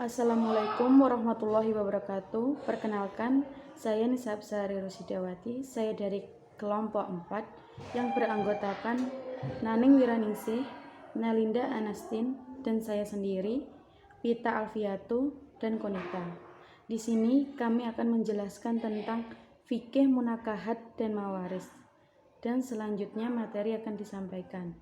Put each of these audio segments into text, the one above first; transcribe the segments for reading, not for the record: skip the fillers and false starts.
Assalamualaikum warahmatullahi wabarakatuh. Perkenalkan, saya Nisa Absari Rosidawati. Saya dari kelompok 4 yang beranggotakan Naning Wiraningsih, Nalinda Anastin, dan saya sendiri, Pita Alfiatu, dan Konita. Di sini kami akan menjelaskan tentang fikih munakahat dan mawaris. Dan selanjutnya materi akan disampaikan.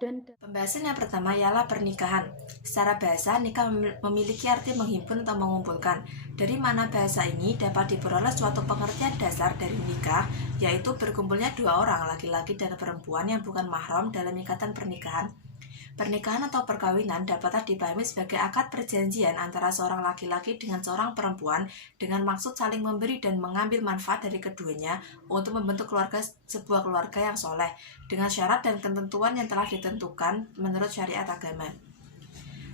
Pembahasan yang pertama ialah pernikahan. Secara bahasa, nikah memiliki arti menghimpun atau mengumpulkan. Dari mana bahasa ini dapat diperoleh suatu pengertian dasar dari nikah, yaitu berkumpulnya dua orang, laki-laki dan perempuan yang bukan mahram dalam ikatan pernikahan. Pernikahan atau perkawinan dapat dipahami sebagai akad perjanjian antara seorang laki-laki dengan seorang perempuan dengan maksud saling memberi dan mengambil manfaat dari keduanya untuk membentuk sebuah keluarga yang soleh dengan syarat dan ketentuan yang telah ditentukan menurut syariat agama.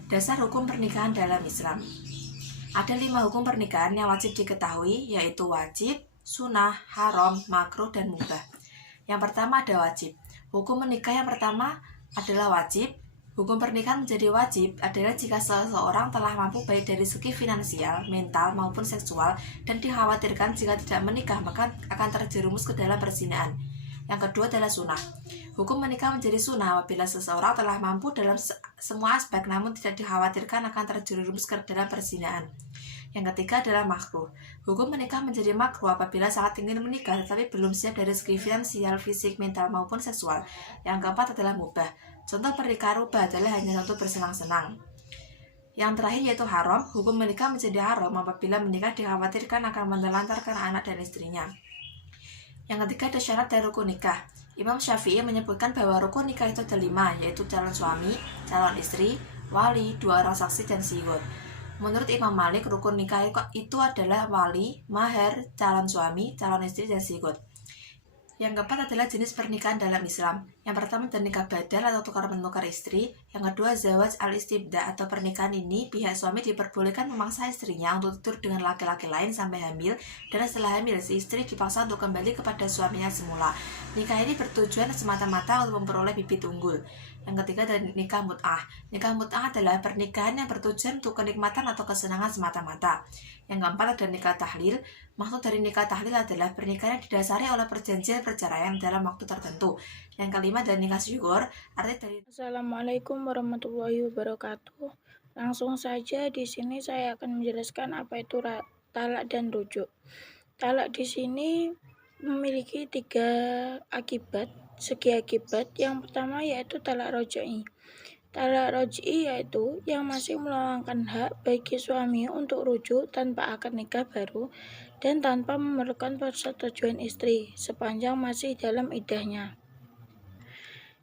Dasar hukum pernikahan dalam Islam. Ada 5 hukum pernikahan yang wajib diketahui, yaitu wajib, sunnah, haram, makruh, dan mubah. Yang pertama ada wajib. Hukum menikah yang pertama adalah wajib. Hukum pernikahan menjadi wajib adalah jika seseorang telah mampu baik dari segi finansial, mental, maupun seksual, dan dikhawatirkan jika tidak menikah maka akan terjerumus ke dalam perzinahan. Yang kedua adalah sunnah. Hukum menikah menjadi sunnah apabila seseorang telah mampu dalam semua aspek namun tidak dikhawatirkan akan terjerumus ke dalam perzinahan. Yang ketiga adalah makruh. Hukum menikah menjadi makruh apabila sangat ingin menikah tetapi belum siap dari segi finansial, fisik, mental, maupun seksual. Yang keempat adalah mubah. Contoh pernikahan mubah adalah hanya untuk bersenang-senang. Yang terakhir yaitu haram. Hukum menikah menjadi haram apabila menikah dikhawatirkan akan menelantarkan anak dan istrinya. Yang ketiga ada syarat dan rukun nikah. Imam Syafi'i menyebutkan bahwa rukun nikah itu ada 5, yaitu calon suami, calon istri, wali, 2 orang saksi, dan sigot. Menurut Imam Malik, rukun nikah itu adalah wali, mahar, calon suami, calon istri, dan sigot. Yang keempat adalah jenis pernikahan dalam Islam. Yang pertama adalah nikah badal atau tukar-menukar istri. Yang kedua zawaj al-istibda atau pernikahan ini pihak suami diperbolehkan memaksa istrinya untuk tidur dengan laki-laki lain sampai hamil, dan setelah hamil si istri dipaksa untuk kembali kepada suaminya semula. Nikah ini bertujuan semata-mata untuk memperoleh bibit unggul. Yang ketiga adalah nikah mut'ah. Nikah mut'ah adalah pernikahan yang bertujuan untuk kenikmatan atau kesenangan semata-mata. Yang keempat adalah nikah tahlil. Maksud dari nikah tahlil adalah pernikahan yang didasari oleh perjanjian perceraian dalam waktu tertentu. Yang kelima adalah nikah syukur. Artinya dari Assalamualaikum warahmatullahi wabarakatuh. Langsung saja di sini saya akan menjelaskan apa itu talak dan rujuk. Talak di sini memiliki 3 segi akibat. Yang pertama yaitu talak roj'i. Talak roj'i yaitu yang masih meluangkan hak bagi suami untuk rujuk tanpa akad nikah baru dan tanpa memerlukan persetujuan istri sepanjang masih dalam iddahnya.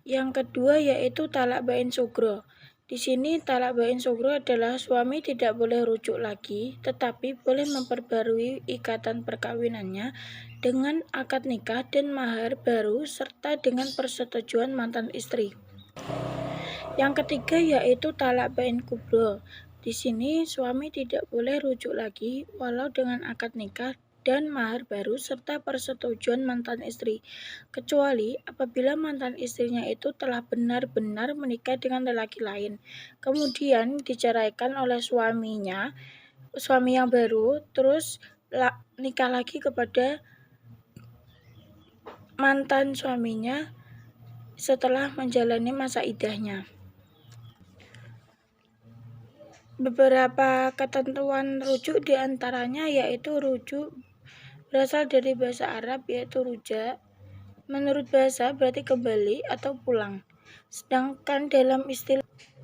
Yang kedua yaitu talak bain sugro. Di sini talak bain sugro adalah suami tidak boleh rujuk lagi, tetapi boleh memperbarui ikatan perkawinannya dengan akad nikah dan mahar baru serta dengan persetujuan mantan istri. Yang ketiga yaitu talak bain kubro. Di sini suami tidak boleh rujuk lagi walau dengan akad nikah dan mahar baru serta persetujuan mantan istri, kecuali apabila mantan istrinya itu telah benar-benar menikah dengan lelaki lain, kemudian diceraikan oleh suami yang baru, terus nikah lagi kepada mantan suaminya setelah menjalani masa iddahnya. Beberapa ketentuan rujuk diantaranya yaitu rujuk berasal dari bahasa Arab yaitu ruja. Menurut bahasa berarti kembali atau pulang. Sedangkan dalam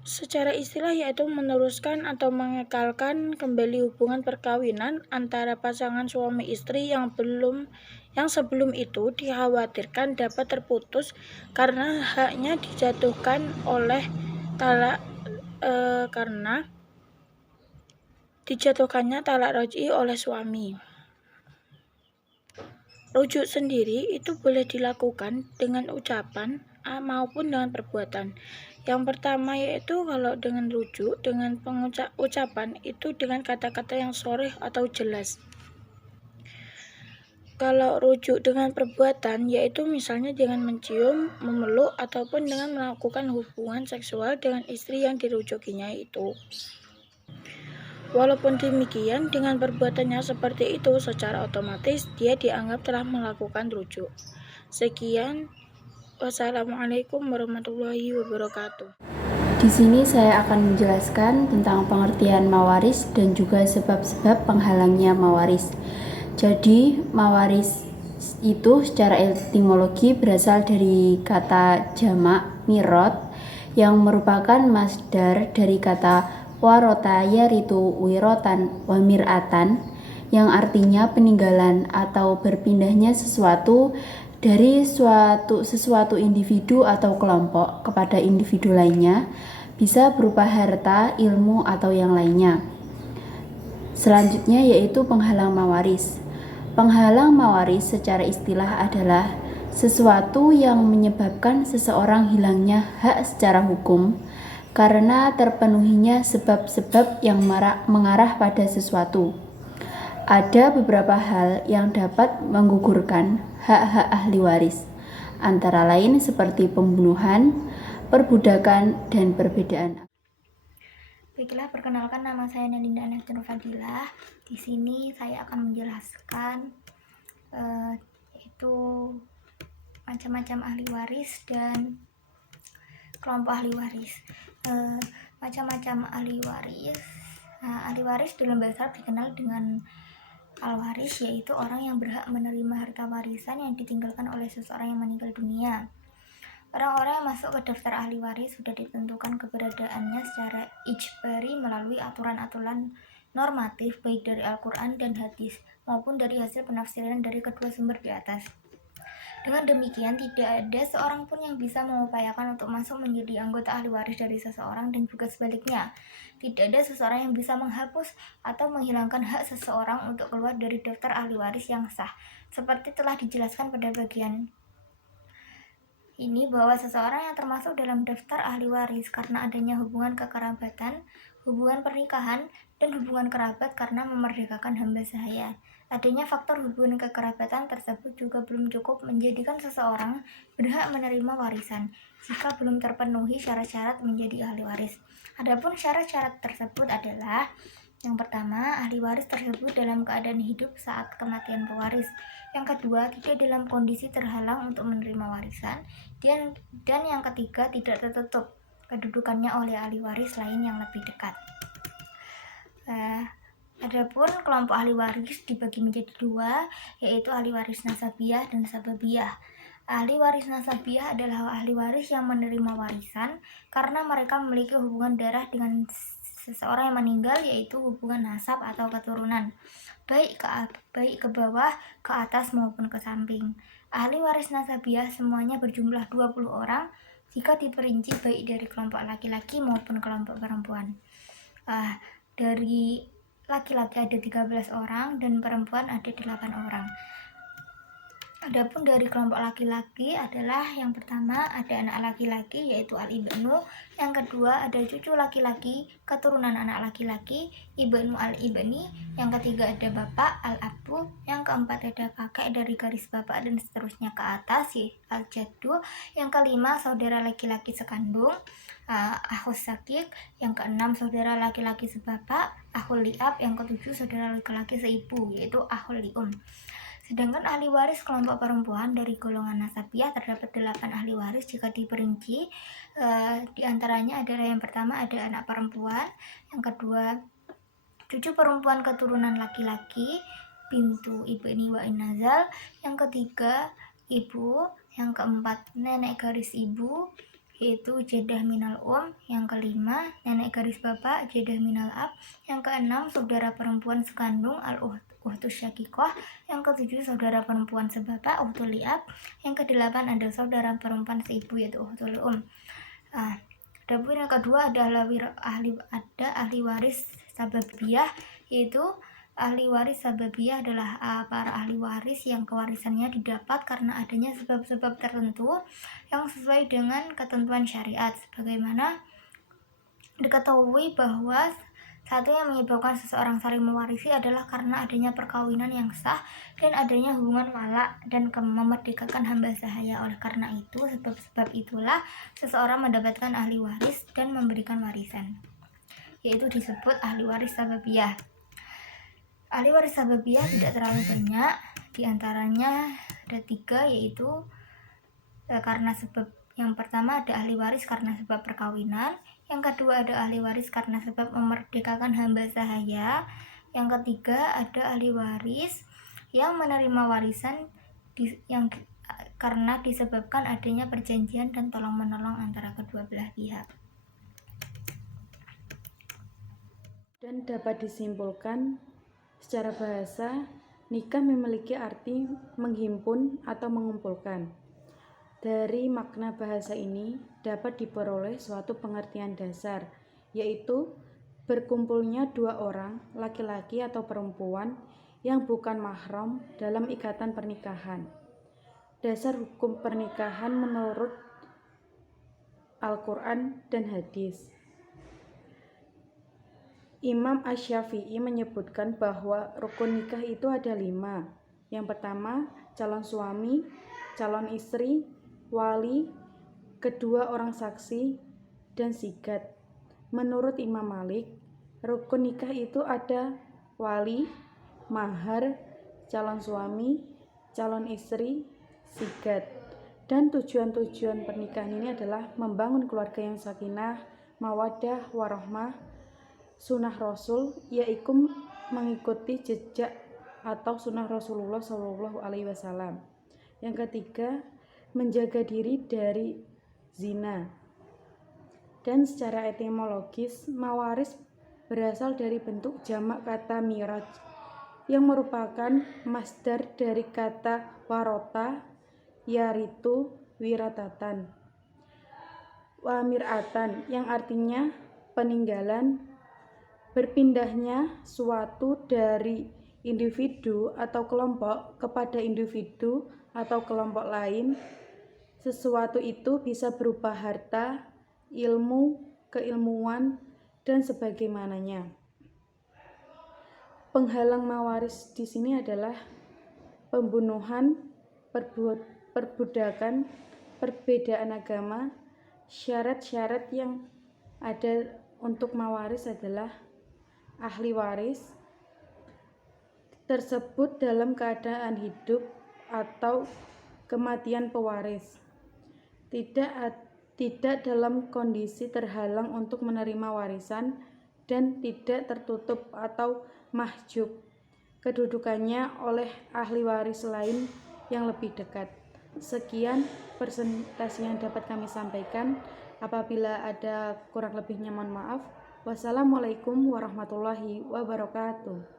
secara istilah yaitu meneruskan atau mengekalkan kembali hubungan perkawinan antara pasangan suami istri yang sebelum itu dikhawatirkan dapat terputus karena haknya dijatuhkan oleh karena dijatuhkannya talak roj'i oleh suami. Rujuk sendiri itu boleh dilakukan dengan ucapan maupun dengan perbuatan. Yang pertama yaitu kalau dengan rujuk, dengan ucapan itu dengan kata-kata yang sharih atau jelas. Kalau rujuk dengan perbuatan, yaitu misalnya dengan mencium, memeluk, ataupun dengan melakukan hubungan seksual dengan istri yang dirujukinya itu. Walaupun demikian, dengan perbuatannya seperti itu, secara otomatis dia dianggap telah melakukan rujuk. Sekian, wassalamualaikum warahmatullahi wabarakatuh. Di sini saya akan menjelaskan tentang pengertian mawaris dan juga sebab-sebab penghalangnya mawaris. Jadi, mawaris itu secara etimologi berasal dari kata jamak mirot yang merupakan masdar dari kata warota yaritu wirotan wa mir'atan yang artinya peninggalan atau berpindahnya sesuatu dari sesuatu individu atau kelompok kepada individu lainnya, bisa berupa harta, ilmu, atau yang lainnya. Selanjutnya yaitu penghalang mawaris. Penghalang mawaris secara istilah adalah sesuatu yang menyebabkan seseorang hilangnya hak secara hukum karena terpenuhinya sebab-sebab yang mengarah pada sesuatu. Ada beberapa hal yang dapat menggugurkan hak-hak ahli waris, antara lain seperti pembunuhan, perbudakan, dan perbedaan. Baiklah, perkenalkan nama saya Nalinda Anastur Fadilah. Di sini saya akan menjelaskan yaitu macam-macam ahli waris dan kelompok ahli waris. Macam-macam ahli waris. Ahli waris dalam bahasa Arab dikenal dengan al-waris, yaitu orang yang berhak menerima harta warisan yang ditinggalkan oleh seseorang yang meninggal dunia. Orang-orang yang masuk ke daftar ahli waris sudah ditentukan keberadaannya secara ijbari melalui aturan-aturan normatif baik dari Al-Quran dan hadis maupun dari hasil penafsiran dari kedua sumber di atas. Dengan demikian, tidak ada seorang pun yang bisa mengupayakan untuk masuk menjadi anggota ahli waris dari seseorang dan juga sebaliknya. Tidak ada seseorang yang bisa menghapus atau menghilangkan hak seseorang untuk keluar dari daftar ahli waris yang sah. Seperti telah dijelaskan pada bagian ini bahwa seseorang yang termasuk dalam daftar ahli waris karena adanya hubungan kekerabatan, hubungan pernikahan, dan hubungan kerabat karena memerdekakan hamba sahaya. Adanya faktor hubungan kekerabatan tersebut juga belum cukup menjadikan seseorang berhak menerima warisan jika belum terpenuhi syarat-syarat menjadi ahli waris. Adapun syarat-syarat tersebut adalah: yang pertama, ahli waris tersebut dalam keadaan hidup saat kematian pewaris. Yang kedua, tidak dalam kondisi terhalang untuk menerima warisan. Dan yang ketiga, tidak tertutup kedudukannya oleh ahli waris lain yang lebih dekat. Adapun kelompok ahli waris dibagi menjadi dua, yaitu ahli waris nasabiyah dan sababiyah. Ahli waris nasabiyah adalah ahli waris yang menerima warisan karena mereka memiliki hubungan darah dengan seseorang yang meninggal, yaitu hubungan nasab atau keturunan, baik ke bawah, ke atas maupun ke samping. Ahli waris nasabiyah semuanya berjumlah 20 orang jika diperinci baik dari kelompok laki-laki maupun kelompok perempuan. Dari laki-laki ada 13 orang dan perempuan ada 8 orang. Adapun dari kelompok laki-laki adalah yang pertama ada anak laki-laki yaitu al-ibnu, yang kedua ada cucu laki-laki keturunan anak laki-laki ibnu al-ibni, yang ketiga ada bapak al-abu, yang keempat ada kakek dari garis bapak dan seterusnya ke atas al-jaddu, yang kelima saudara laki-laki sekandung akhus sakik, yang keenam saudara laki-laki sebapak akhul liab, yang ketujuh saudara laki-laki seibu yaitu akhul lium. Sedangkan ahli waris kelompok perempuan dari golongan nasabiyah terdapat 8 ahli waris jika diperinci. Di antaranya adalah yang pertama ada anak perempuan, yang kedua cucu perempuan keturunan laki-laki bintu ibni wa innazal, yang ketiga ibu, yang keempat nenek garis ibu yaitu jadah minal yang kelima nenek garis bapak jadah minal ab, yang keenam saudara perempuan sekandung uhtus syakikoh, yang ketujuh saudara perempuan sebapak uhtul liab, yang kedelapan ada saudara perempuan seibu yaitu uhtul Adapun yang kedua adalah ahli waris sababiyah, yaitu ahli waris sababiyah adalah para ahli waris yang kewarisannya didapat karena adanya sebab-sebab tertentu yang sesuai dengan ketentuan syariat, sebagaimana diketahui bahwa Satu yang menyebabkan seseorang saling mewarisi adalah karena adanya perkawinan yang sah dan adanya hubungan wala dan memerdekakan hamba sahaya. Oleh karena itu, sebab-sebab itulah seseorang mendapatkan ahli waris dan memberikan warisan, yaitu disebut ahli waris sababiyah. Ahli waris sababiyah tidak terlalu banyak, diantaranya ada 3, yaitu karena sebab. Yang pertama ada ahli waris karena sebab perkawinan, yang kedua ada ahli waris karena sebab memerdekakan hamba sahaya, yang ketiga ada ahli waris yang menerima warisan karena disebabkan adanya perjanjian dan tolong-menolong antara kedua belah pihak. Dan dapat disimpulkan secara bahasa, nikah memiliki arti menghimpun atau mengumpulkan. Dari makna bahasa ini dapat diperoleh suatu pengertian dasar, yaitu berkumpulnya 2 orang, laki-laki atau perempuan, yang bukan mahram dalam ikatan pernikahan. Dasar hukum pernikahan menurut Al-Quran dan hadis. Imam Asy-Syafi'i menyebutkan bahwa rukun nikah itu ada 5. Yang pertama, calon suami, calon istri, wali, kedua orang saksi, dan sigat. Menurut Imam Malik, rukun nikah itu ada wali, mahar, calon suami, calon istri, sigat. Dan tujuan-tujuan pernikahan ini adalah membangun keluarga yang sakinah, mawaddah, warahmah, sunnah Rasul, yaitu mengikuti jejak atau sunnah Rasulullah SAW. Yang ketiga, menjaga diri dari zina. Dan secara etimologis, mawaris berasal dari bentuk jamak kata miraj, yang merupakan masdar dari kata warota, yaritu wiratatan, wamiratan, yang artinya peninggalan, berpindahnya suatu dari individu atau kelompok kepada individu atau kelompok lain. Sesuatu itu bisa berupa harta, ilmu, keilmuan, dan sebagaimananya. Penghalang mawaris di sini adalah pembunuhan, perbudakan, perbedaan agama. Syarat-syarat yang ada untuk mawaris adalah ahli waris tersebut dalam keadaan hidup atau kematian pewaris, tidak dalam kondisi terhalang untuk menerima warisan, dan tidak tertutup atau mahjub kedudukannya oleh ahli waris lain yang lebih dekat. Sekian presentasi yang dapat kami sampaikan. Apabila ada kurang lebihnya mohon maaf. Wassalamualaikum warahmatullahi wabarakatuh.